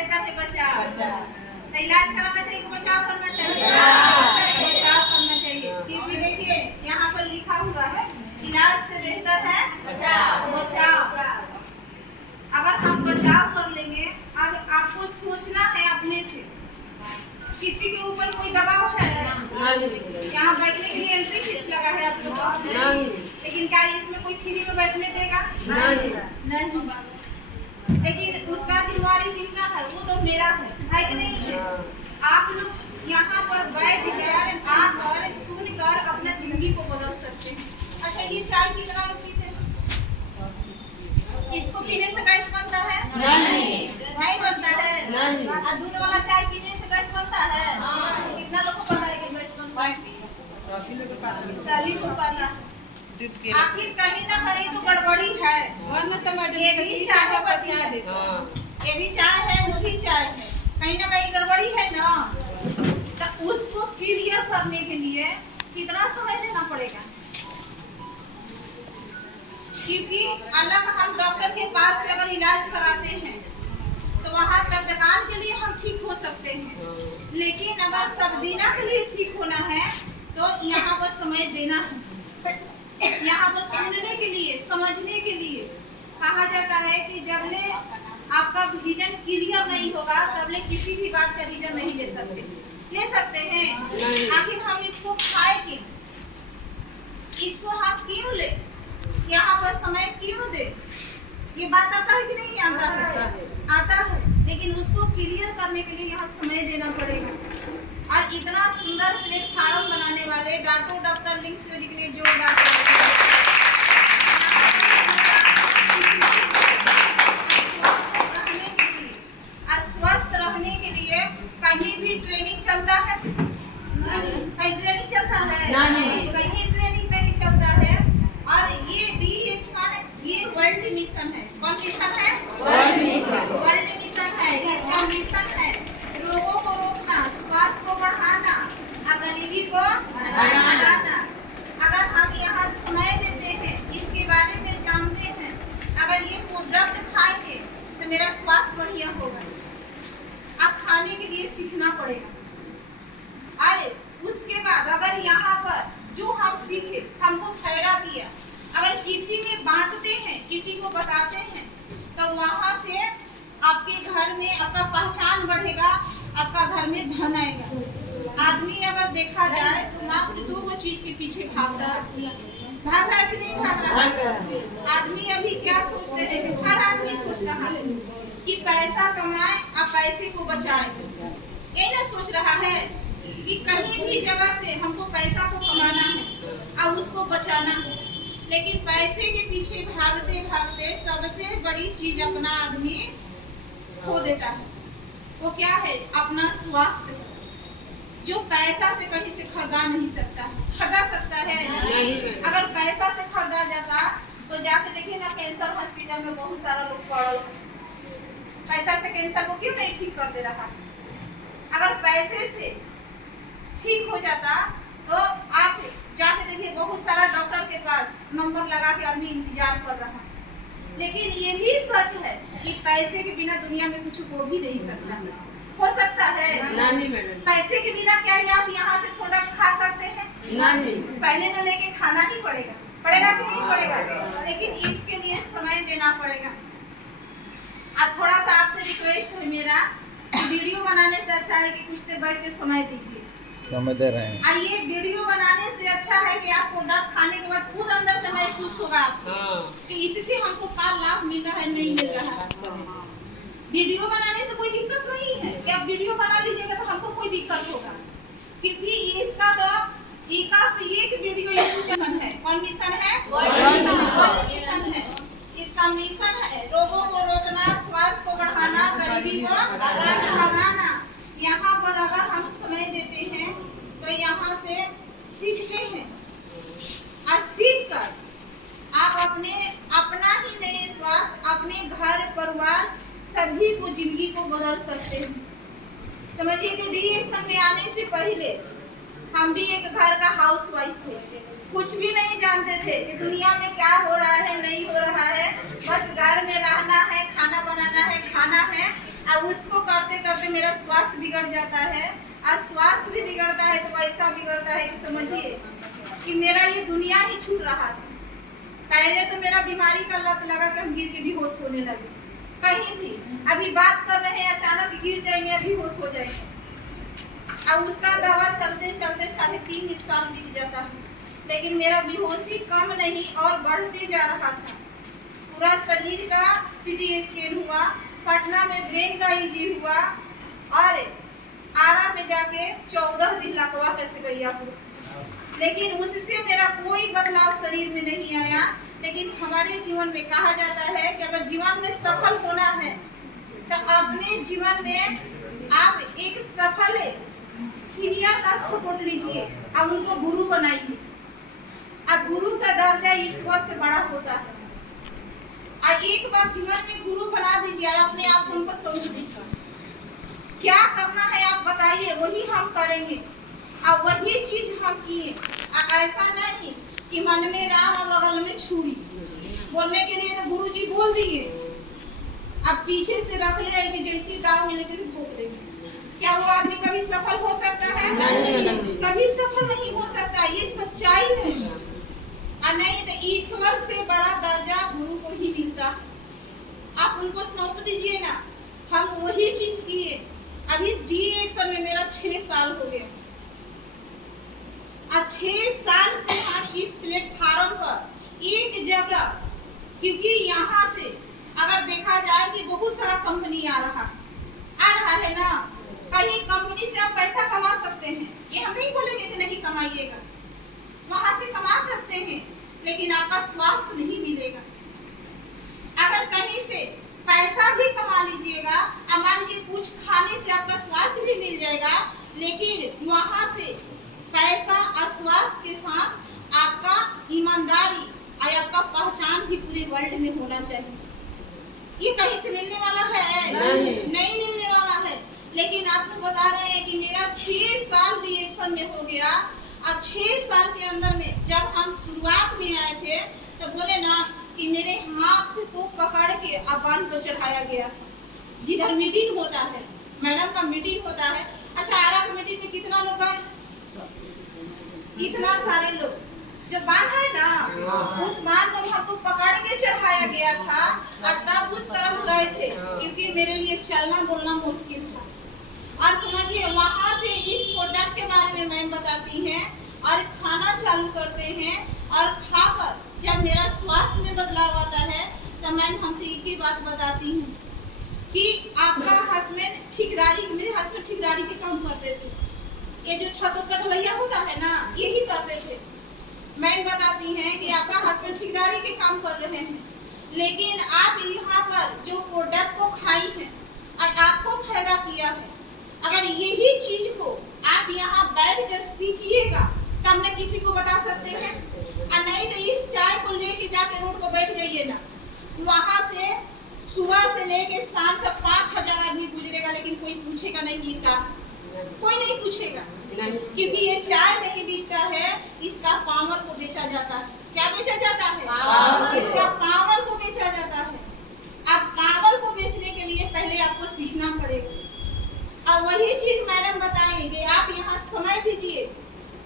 बेहतर है बचाव। तो इलाज कराना चाहिए कि बचाव करना चाहिए? बचाव करना चाहिए, क्योंकि देखिए यहाँ पर लिखा हुआ है इलाज से बेहतर है बचाव। अगर हम बचाव कर लेंगे, अब आपको सोचना है अपने से, किसी के ऊपर कोई दबाव है? यहाँ बैठने के लिए एंट्री फीस लगा है आप लोगों को, लेकिन क्या इसमें कोई फ्री में बैठने देगा? नहीं। लेकिन उसका जिम्मेवारी किसका है? वो तो मेरा है कि नहीं है? आप लोग यहाँ पर बैठ कर आकर सुनकर अपना जिंदगी को बदल सकते हैं। अच्छा, ये चाय कितना लोग पीते हैं? इसको पीने से गैस बनता है? नहीं बनता है। दूध वाला चाय पीने से गैस बनता है? कितना लोग को पता है कि गैस बनता है? सभी को पता है। आखिर कहीं ना कहीं तो गड़बड़ी है। ये भी चाय है, ये भी चाय है, वो भी चाय है, कहीं ना कहीं गड़बड़ी है ना। तो उसको क्लियर करने के लिए कितना समय देना पड़ेगा? क्योंकि अलग हम डॉक्टर के पास से अगर इलाज कराते हैं तो वहाँ तत्काल के लिए हम ठीक हो सकते हैं, लेकिन अगर सब दिना के लिए ठीक होना है तो यहाँ पर समय देना है। यहाँ पर सुनने के लिए, समझने के लिए कहा जाता है कि जबले आपका विजन क्लियर नहीं होगा तबले किसी भी बात का रीजन नहीं ले सकते। ले सकते हैं? आखिर हम इसको खाए क्यों? इसको हम क्यों ले? यहाँ पर समय क्यों दे? ये बात आता है कि नहीं आता है? आता है, लेकिन उसको क्लियर करने के लिए यहाँ समय देना पड़ेगा। और इतना सुंदर प्लेटफार्म बनाने वाले डॉक्टर लिंक्स के लिए जोरदार स्वस्थ रहने के लिए कहीं भी ट्रेनिंग चलता है? कहीं ट्रेनिंग चलता है? कहीं ट्रेनिंग नहीं चलता है। और ये डी-एक्शन ये वर्ल्ड मिशन है। कौन मिशन है? वर्ल्ड मिशन है। इसका मिशन है रोगों को रोकना, स्वास्थ्य को बढ़ाना और गरीबी को हटाना। अगर हम यहाँ समय देते हैं, इसके बारे में जानते हैं, अगर ये प्रोडक्ट खाएंगे तो मेरा स्वास्थ्य बढ़िया होगा। अब खाने के लिए सीखना पड़ेगा। अरे उसके बाद अगर यहाँ पर जो हम सीखे, हमको फायदा किया, अगर किसी में बांटते हैं, किसी को बताते हैं, तो वहाँ से आपके घर में आपका पहचान बढ़ेगा, आपका घर में धन आएगा। आदमी अगर देखा जाए तो मात्र दो चीज के पीछे भाग रहा है कि नहीं भाग रहा है? आदमी अभी क्या सोच रहे हैं? हर आदमी सोच रहा है कि पैसा कमाए और पैसे को बचाए। ये ना सोच रहा है कि कहीं भी जगह से हमको पैसा को कमाना है और उसको बचाना है। लेकिन पैसे के पीछे भागते भागते सबसे बड़ी चीज अपना आदमी खो देता है। वो क्या है? अपना स्वास्थ्य, जो पैसा से कहीं से खरीदा नहीं सकता। खरीदा सकता है? अगर पैसा से खरीदा जाता तो जाके देखिए ना, कैंसर हॉस्पिटल में बहुत सारा लोग पड़ल। पैसा से कैंसर को क्यों नहीं ठीक कर दे रहा? अगर पैसे से ठीक हो जाता तो आप जाके देखिए, बहुत सारा डॉक्टर के पास नंबर लगा के आदमी इंतजार कर रहा। लेकिन ये भी सच है कि पैसे के बिना दुनिया में कुछ हो भी नहीं सकता। हो सकता है? नहीं मैडम। पैसे के बिना क्या है आप यहाँ से प्रोडक्ट खा सकते हैं? नहीं। पहले तो लेके खाना ही पड़ेगा। पड़ेगा कि नहीं पड़ेगा? लेकिन इसके लिए समय देना पड़ेगा। अब थोड़ा सा आपसे रिक्वेस्ट है मेरा, वीडियो बनाने से अच्छा है कि कुछ देर बैठ के समय दीजिए। समय दे रहे हैं। और ये वीडियो बनाने से अच्छा है कि आप प्रोडक्ट खाने के बाद खुद अंदर से महसूस होगा कि इससे हमको क्या लाभ मिल रहा है, नहीं मिल रहा है। वीडियो बनाने से कोई दिक्कत नहीं है कि आप वीडियो बना लीजिएगा तो हमको कोई दिक्कत होगा, क्योंकि इसका तो एक वीडियो मिशन है। कौन मिशन है? वर्ल्ड मिशन है। इसका मिशन है रोगों को रोकना, स्वास्थ्य को बढ़ाना, गरीबी को भगाना। यहाँ पर अगर हम समय देते हैं तो यहाँ से सीखते हैं और सीख कर आप अपना ही नहीं, स्वास्थ्य, अपने घर परिवार सभी को जिंदगी को बदल सकते हैं। समझिए कि डी-एक्शन में आने से पहले हम भी एक घर का हाउसवाइफ थे, कुछ भी नहीं जानते थे कि दुनिया में क्या हो रहा है, नहीं हो रहा है। बस घर में रहना है, खाना बनाना है, खाना है अब उसको करते करते मेरा स्वास्थ्य बिगड़ जाता है। और स्वास्थ्य भी बिगड़ता है तो वैसा बिगड़ता है कि समझिए कि मेरा ये दुनिया ही छूट रहा था। पहले तो मेरा बीमारी का लत लगा कि हम गिर के बेहोश होने लगे कहीं भी। अभी बात कर रहे हैं अचानक गिर जाएंगे, अभी होश हो जाएंगे। अब उसका दवा चलते चलते 3.5 साल बीत जाता है, लेकिन मेरा बेहोशी कम नहीं और बढ़ते जा रहा था। पूरा शरीर का CT स्कैन हुआ, पटना में ब्रेन का EG हुआ और आरा में जाके 14 दिन लकवा कैसे गया हुआ, लेकिन उससे मेरा कोई बदलाव शरीर में नहीं आया। लेकिन हमारे जीवन में कहा जाता है कि अगर जीवन में सफल होना है तो अपने जीवन में आप एक सफल सीनियर का सपोर्ट लीजिए और उनको गुरु बनाइए। और गुरु का दर्जा ईश्वर से बड़ा होता है। और एक बार जीवन में गुरु बना दीजिए, अपने आप को उनको सौंप दीजिए। क्या करना है आप बताइए, वही हम करेंगे और वही चीज हम किए। ऐसा नहीं कि मन में राम और बगल में छुरी बोलने के लिए तो गुरुजी बोल दिए, अब पीछे से रख ले कि जैसी दाव मिले तो भोग देंगे। क्या वो आदमी कभी सफल हो सकता है? नहीं। कभी सफल नहीं हो सकता, ये सच्चाई है। और नहीं तो ईश्वर से बड़ा दर्जा गुरु को ही मिलता। आप उनको सौंप दीजिए ना, हम वही चीज किए। अभी डी एक्शन में मेरा 6 साल हो गया। 6 साल से हम इस प्लेटफार्म पर एक जगह, क्योंकि यहाँ से अगर देखा जाए कि बहुत सारा कंपनी आ रहा है ना, कहीं कंपनी से आप पैसा कमा सकते हैं, ये हम नहीं बोलेंगे कि नहीं कमाइएगा, वहां से कमा सकते हैं, लेकिन आपका स्वास्थ्य नहीं मिलेगा। अगर कहीं से पैसा भी कमा लीजिएगा, मान लीजिए कुछ खाने से आपका स्वास्थ्य भी मिल जाएगा, लेकिन वहां से पैसा और स्वास्थ्य के साथ आपका ईमानदारी और आपका पहचान भी पूरे वर्ल्ड में होना चाहिए। ये कहीं से मिलने वाला है? नहीं मिलने वाला है। लेकिन आपको बता रहे हैं कि मेरा 6 साल रिएक्शन में हो गया। और 6 साल के अंदर में जब हम शुरुआत में आए थे तो बोले ना कि मेरे हाथ को पकड़ के अबान पर चढ़ाया गया, जिधर मीटिंग होता है, मैडम का मीटिंग होता है। अच्छा, आरा का मीटिंग में कितना लोग आए? इतना सारे लोग। जो बान है ना, उस बान को हमको पकड़ के चढ़ाया गया था और तब उस तरफ गए थे, क्योंकि मेरे लिए चलना बोलना मुश्किल था। और समझिए वहां से इस प्रोडक्ट के बारे में मैम बताती हैं और खाना चालू करते हैं, और खाकर जब मेरा स्वास्थ्य में बदलाव आता है तो मैम हमसे एक ही बात बताती हूँ कि आपका हस्बैंड ठेकेदारी, मेरे हस्बैंड ठेकेदारी के काम करते थे, ये जो छत का ढलैया होता है ना, यही करते थे। मैम बताती हैं कि आपका हस्बैंड ठेकेदारी के काम कर रहे हैं, लेकिन आप यहाँ पर जो प्रोडक्ट को खाई है और आपको फायदा किया है, अगर यही चीज को आप यहाँ बैठ कर सीखिएगा तब न किसी को बता सकते हैं। और नहीं तो इस चाय को लेके जाके रोड पर बैठ जाइए ना, वहां से सुबह से लेके शाम तक 5000 आदमी गुजरेगा, लेकिन कोई पूछेगा नहीं बिकता, कोई नहीं पूछेगा, क्योंकि ये चाय नहीं बिकता है, इसका पावर को बेचा जाता है। क्या बेचा जाता है? इसका पावर को बेचा जाता है। अब पावर को बेचने के लिए पहले आपको सीखना पड़ेगा। अब वही चीज मैडम बताएंगे, आप यहाँ समय दीजिए।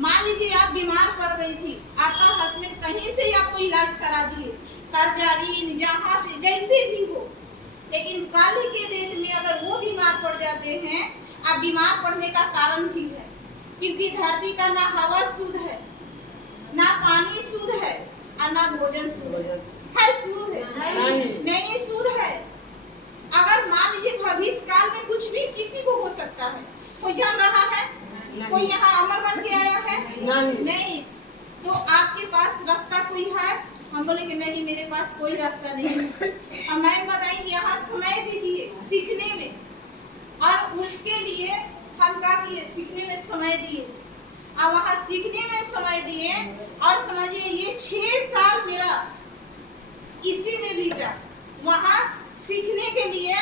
मान लीजिए आप बीमार पड़ गई थी, आपका हस्बैंड कहीं से ही आपको इलाज करा दिए, कर्जा ऋण जहाँ से जैसे भी हो, लेकिन कल के डेट में अगर वो बीमार पड़ जाते हैं, अब बीमार पड़ने का कारण भी है, क्योंकि धरती का ना हवा शुद्ध है, ना पानी शुद्ध है और ना भोजन शुद्ध है शुद्ध है? नहीं शुद्ध है। अगर मान लीजिए भविष्य काल में कुछ भी किसी को हो सकता है, कोई जान रहा है? कोई यहाँ अमर बन के आया है? नहीं। तो आपके पास रास्ता कोई है? हम बोले कि नहीं, मेरे पास कोई रास्ता नहीं है। अब मैं बताएंगे यहाँ समय दीजिए सीखने में, और उसके लिए हम क्या किए, सीखने में समय दिए, और वहाँ सीखने में समय दिए। और समझिए ये 6 साल मेरा इसी में बीता। वहाँ सीखने के लिए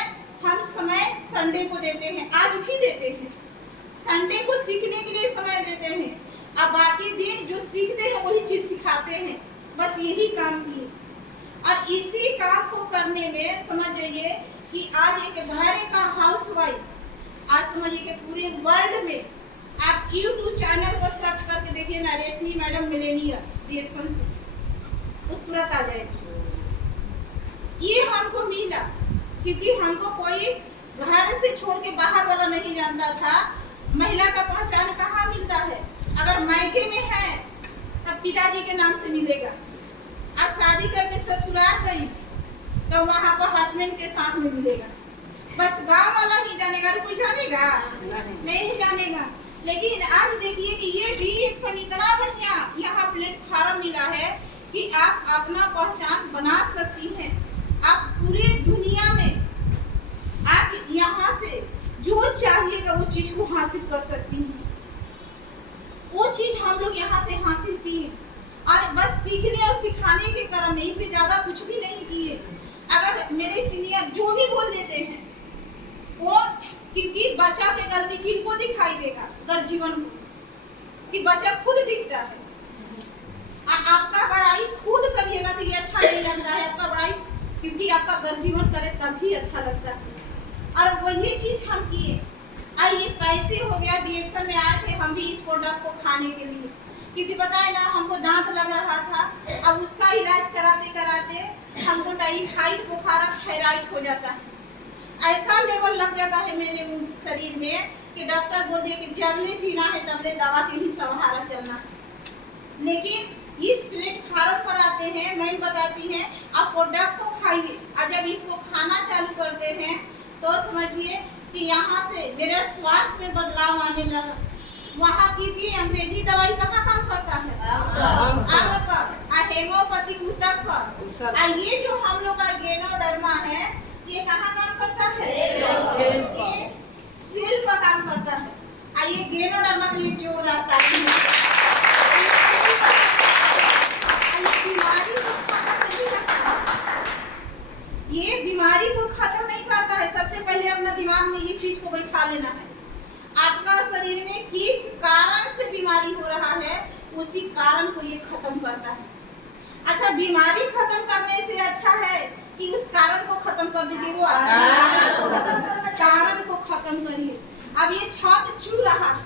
हम समय संडे को देते हैं, आज भी देते हैं, संडे को सीखने के लिए समय देते हैं। अब बाकी दिन जो सीखते हैं वही चीज सिखाते हैं, बस यही काम किए। और इसी काम को करने में समझ जाइए कि आज एक घर का हाउस आज समझिए कि पूरे वर्ल्ड में आप YouTube चैनल को सर्च करके देखिए ना, रेशमी मैडम मिलेनियर रिएक्शन से तो तुरंत आ जाएगा। ये हमको मिला क्योंकि हमको कोई घर से छोड़ के बाहर वाला नहीं जानता था। महिला का पहचान कहाँ मिलता है? अगर मायके में है तब पिताजी के नाम से मिलेगा, आज शादी करके ससुराल गई तो वहाँ पर हस्बैंड के साथ में मिलेगा। बस गांव वाला ही जानेगा, कोई जानेगा नहीं जानेगा। लेकिन आज देखिए कि ये रिएक्शन इतना बढ़िया यहाँ प्लेटफॉर्म मिला है कि आप अपना पहचान बना सकती हैं। आप पूरे दुनिया में आप यहाँ से जो चाहिएगा वो चीज को हासिल कर सकती हैं। वो चीज हम लोग यहाँ से हासिल किए और बस सीखने और सिखाने के क्रम में, इससे ज्यादा कुछ भी नहीं किए। अगर मेरे सीनियर जो भी बोल देते हैं वो, क्योंकि बच्चा की गलती किनको दिखाई देगा? गर्जीवन को, कि बच्चा खुद दिखता है। आपका बड़ाई खुद करिएगा तो ये अच्छा नहीं लगता है। आपका बड़ाई क्योंकि आपका गर्जीवन करे तभी अच्छा लगता है। और वही चीज हम किए। ये कैसे हो गया? रिएक्शन में आए थे हम भी इस प्रोडक्ट को खाने के लिए, क्योंकि पता है ना हमको दांत लग रहा था। अब उसका इलाज कराते कराते हमको टाइफाइड बुखार, थायराइड हो जाता है। ऐसा लेवल लग जाता है मेरे शरीर में कि डॉक्टर बोल दिए कि जबले जीना है तबले दवा के ही सहारा चलना है। लेकिन इस प्लेटफॉर्म पर आते हैं, मैम बताती हैं आप प्रोडक्ट को खाइए, और जब इसको खाना चालू करते हैं तो समझिए कि यहाँ से मेरे स्वास्थ्य में बदलाव आने लगा। वहाँ की अंग्रेजी दवाई कहाँ काम करता है? आग पर, हेमोपैथिक ऊतक पर। ये जो हम लोग का गेनोडर्मा है ये कहाँ काम करता है? ये सेल पर काम करता है। ये गेनोडर्मा के लिए जोरदार ताली है। ये बीमारी को खत्म नहीं करता है। सबसे पहले अपना दिमाग में ये चीज को बैठा लेना है, आपका शरीर में किस कारण से बीमारी हो रहा है उसी कारण को ये खत्म करता है। अच्छा, बीमारी खत्म करने से अच्छा है कि उस कारण को खत्म कर दीजिए। वो कारण को खत्म करिए। अब ये छात चू रहा है,